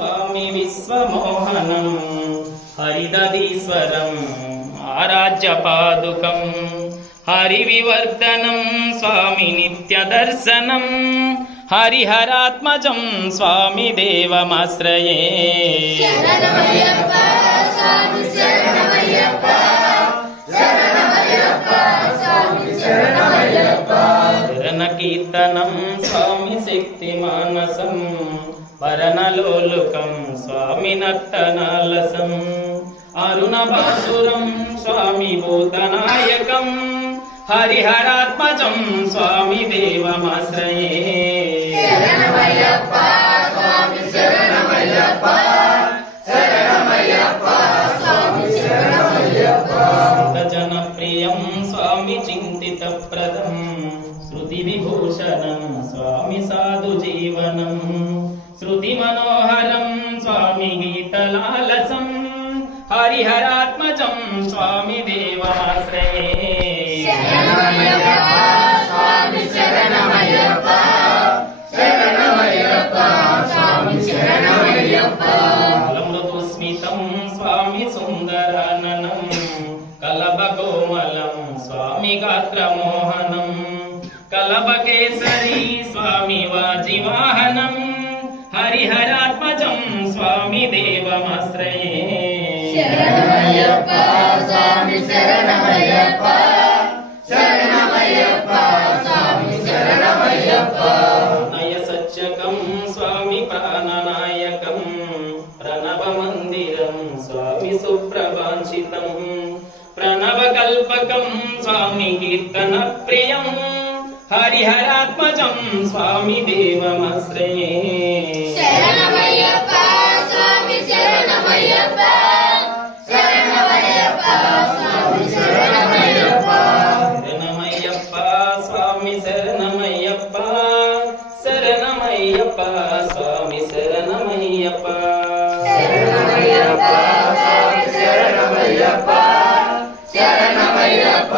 స్వామి విశ్వమోహనం హరిదదీశ్వరం ఆరాజ్యపాదుకం హరివివర్ధనం స్వామి నిత్యదర్శనం హరిహరాత్మజం స్వామి దేవమాశ్రయే. శరణ కీర్తనం స్వామి శక్తి మానసం వరణలోలుకం స్వామి నర్తనాలసం అరుణభాసురం స్వామి భూతనాయకం హరిహరాత్మజం స్వామి దేవమాశ్రయే. జనప్రియం స్వామి చింతిత ప్రదం శృతి విభూషణం స్వామి సాధు జీవనం శృతి మనోహరం స్వామి గీతలాలసం హరిహరాత్మజం స్వామి దేవమాశ్రయే. మృదుస్మితం స్వామి సుందరాననం కలభకోమలం స్వామి గాత్రమోహనం కలభకేసరి స్వామి వాజివాహనం హరిహరాత్మజం స్వామి దేవమాశ్రయే. స్వామి శరణమయ్యప్ప శరణమయ్యప్ప స్వామి శరణమయ్యప్ప. నయ సత్యకం స్వామి ప్రాణనాయకం ప్రణవ మందిరం స్వామి సుప్రభాషితం ప్రణవకల్పకం స్వామి కీర్తన ప్రియం హరిహరాత్మజం స్వామి దేవమాశ్రయే. శరణమయ్యప్ప స్వామి శరణమయ్యప్ప శరణమయ్యప్ప స్వామి శరణమయ్యప్ప. శరణమయ్యప్ప స్వామి శరణమయ్యప్ప శరణమయ్యప్ప స్వామి శరణమయ్యప్ప. శరణమయ్యప్ప స్వామి శరణమయ్యప్ప శరణమయ్యప్ప